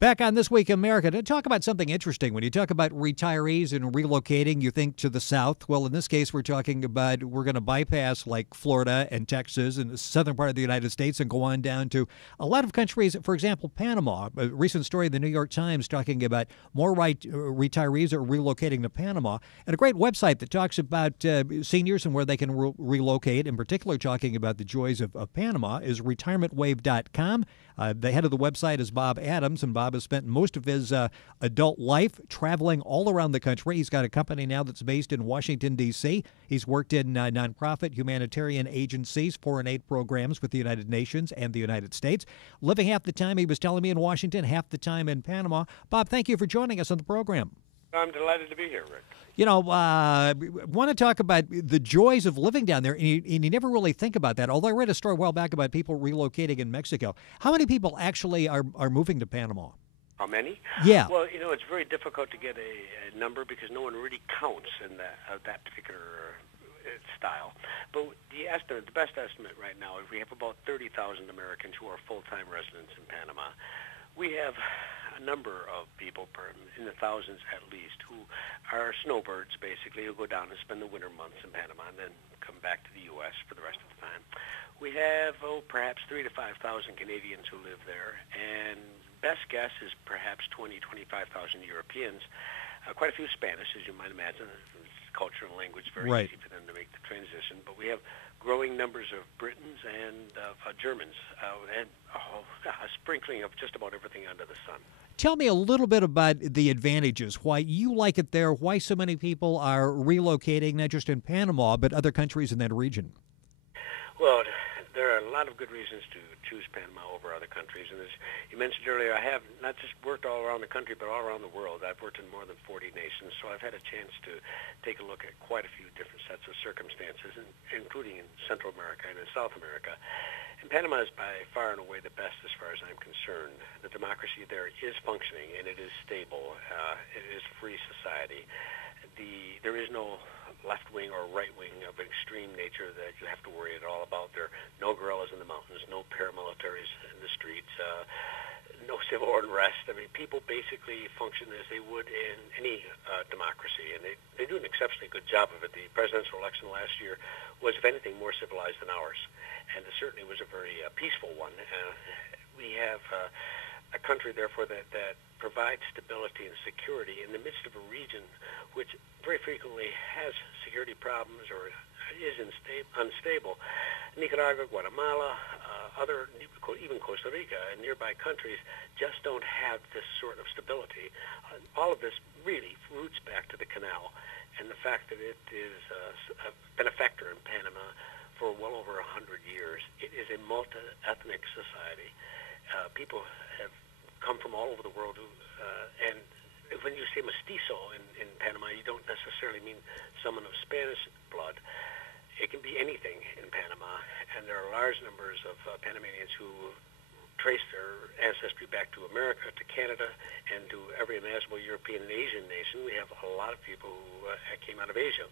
Back on This Week in America to talk about something interesting. When you talk about retirees and relocating, you think to the south. Well, in this case, we're talking about we're going to bypass like Florida and Texas and the southern part of the United States and go on down to a lot of countries. For example, Panama. A recent story in the New York Times talking about more retirees are relocating to Panama, and a great website that talks about seniors and where they can relocate. In particular, talking about the joys of Panama is retirementwave.com. The head of the website is Bob Adams, and Bob has spent most of his adult life traveling all around the country. He's got a company now that's based in Washington, D.C. He's worked in nonprofit humanitarian agencies, foreign aid programs with the United Nations and the United States. Living half the time, he was telling me, in Washington, half the time in Panama. Bob, thank you for joining us on the program. I'm delighted to be here, Rick. You know, want to talk about the joys of living down there, and you never really think about that. Although I read a story a while back about people relocating in Mexico. How many people actually are moving to Panama? How many? Yeah. Well, it's very difficult to get a number because no one really counts in that particular style. But the best estimate right now is we have about 30,000 Americans who are full-time residents in Panama. We have a number of people, in the thousands at least, who are snowbirds, basically, who go down and spend the winter months in Panama and then come back to the U.S. for the rest of the time. We have, perhaps 3,000 to 5,000 Canadians who live there, and best guess is perhaps 20,000, 25,000 Europeans, quite a few Spanish, as you might imagine. Culture and language, very right. easy for them to make the transition. But we have growing numbers of Britons and of Germans, and a sprinkling of just about everything under the sun. Tell me a little bit about the advantages, why you like it there, why so many people are relocating, not just in Panama, but other countries in that region. Well, there are a lot of good reasons to choose Panama over other countries. And as you mentioned earlier, I have not just worked all around the country, but all around the world. I've worked in more than 40 nations, so I've had a chance to take a look at quite a few different sets of circumstances, including in Central America and in South America. And Panama is by far and away the best as far as I'm concerned. The democracy there is functioning, and it is stable. It is a free society. There is no left wing or right wing of extreme nature that you have to worry at all about. There are no guerrillas in the mountains, no paramilitaries in the streets, no civil unrest. I mean, people basically function as they would in any democracy, and they do an exceptionally good job of it. The presidential election last year was, if anything, more civilized than ours, and it certainly was a very peaceful one. We have a country, therefore, that provides stability and security in the midst of a region which very frequently has security problems or is unstable. Nicaragua, Guatemala, even Costa Rica and nearby countries just don't have this sort of stability. All of this really roots back to the canal and the fact that it is a benefactor in Panama for well over 100 years. It is a multi-ethnic society. People have come from all over the world, and when you say mestizo in Panama, you don't necessarily mean someone of Spanish blood. It can be anything in Panama, and there are large numbers of Panamanians who trace their ancestry back to America, to Canada, and to every imaginable European and Asian nation. We have a lot of people who came out of Asia,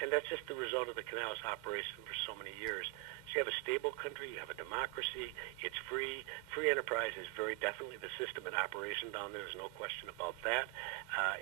and that's just the result of the canal's operation for so many years. So you have a stable country, you have a democracy, it's free. Free enterprise is very definitely the system in operation down there. There's no question about that.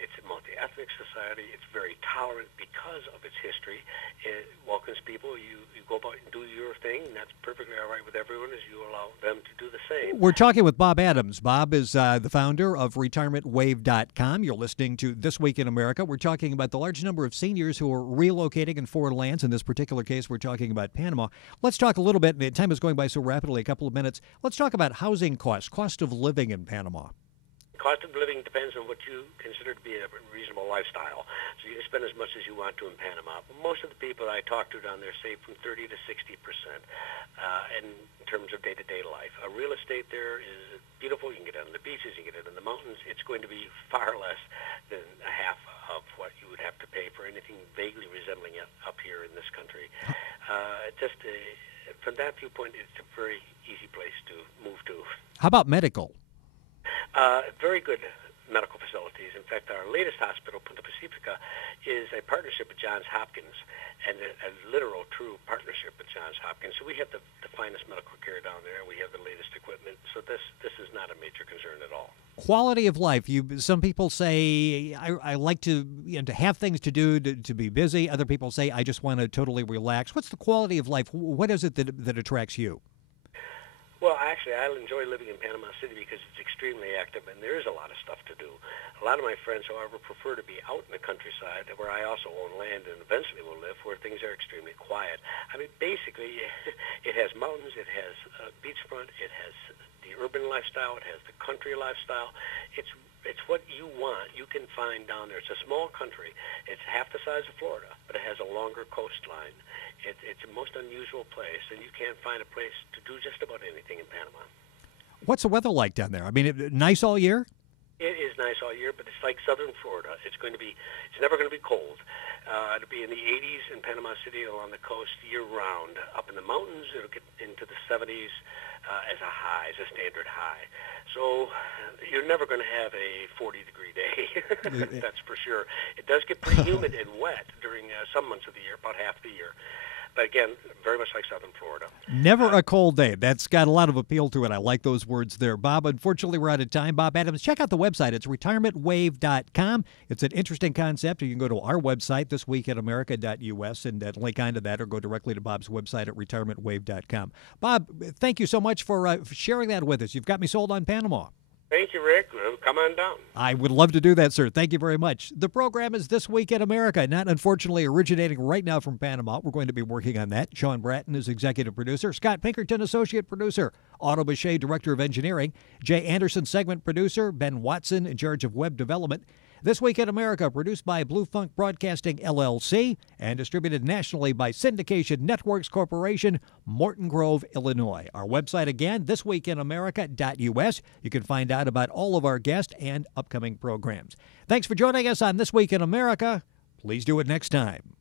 It's a multi-ethnic society. It's very tolerant because of its history. It welcomes people. You go about and do your thing, and that's perfectly all right with everyone as you allow them to do the same. We're talking with Bob Adams. Bob is the founder of retirementwave.com. You're listening to This Week in America. We're talking about the large number of seniors who are relocating in foreign lands. In this particular case, we're talking about Panama. Let's talk a little bit. Time is going by so rapidly, a couple of minutes. Let's talk about housing costs, cost of living in Panama. Cost of living depends on what you consider to be a reasonable lifestyle. So you can spend as much as you want to in Panama. But most of the people I talk to down there save from 30 to 60% in terms of day-to-day life. Real estate there is beautiful. You can get it on the beaches. You can get it in the mountains. It's going to be far less than a half of what you would have to pay for anything vaguely resembling it up here in this country. From that viewpoint, it's a very easy place to move to. How about medical? Very good medical facilities. In fact, our latest hospital, Punta Pacifica, is a partnership with Johns Hopkins, and a literal, true partnership with Johns Hopkins. So we have the finest medical care down there, and we have the latest equipment. So this is not a major concern at all. quality of life. Some people say I like to to have things to do, to be busy. Other people say I just want to totally relax. What's the quality of life? What is it that attracts you? Well, actually, I enjoy living in Panama City because it's extremely active and there is a lot of stuff to do. A lot of my friends, however, prefer to be out in the countryside, where I also own land and eventually will live, where things are extremely quiet. I mean, basically, it has mountains, it has beachfront, it has the urban lifestyle, it has the country lifestyle. It's what you want. You can find down there. It's a small country. It's half the size of Florida, but it has a longer coastline. It's a most unusual place, and you can't find a place to do just about anything in Panama. What's the weather like down there? I mean, nice all year? It is nice all year, but it's like southern Florida. It's never going to be cold. It'll be in the 80s in Panama City along the coast year-round. Up in the mountains, it'll get into the 70s as a standard high. So you're never going to have a 40-degree day. That's for sure. It does get pretty humid and wet during some months of the year, about half the year. But again, very much like southern Florida. Never a cold day. That's got a lot of appeal to it. I like those words there, Bob. Unfortunately, we're out of time. Bob Adams, check out the website. It's retirementwave.com. It's an interesting concept. You can go to our website, thisweekinamerica.us, and link onto that, or go directly to Bob's website at retirementwave.com. Bob, thank you so much for sharing that with us. You've got me sold on Panama. Thank you, Rick. Come on down. I would love to do that, sir. Thank you very much. The program is This Week in America, not unfortunately originating right now from Panama. We're going to be working on that. Sean Bratton is executive producer. Scott Pinkerton, associate producer. Otto Bichet, director of engineering. Jay Anderson, segment producer. Ben Watson, in charge of web development. This Week in America, produced by Blue Funk Broadcasting, LLC, and distributed nationally by Syndication Networks Corporation, Morton Grove, Illinois. Our website again, thisweekinamerica.us. You can find out about all of our guests and upcoming programs. Thanks for joining us on This Week in America. Please do it next time.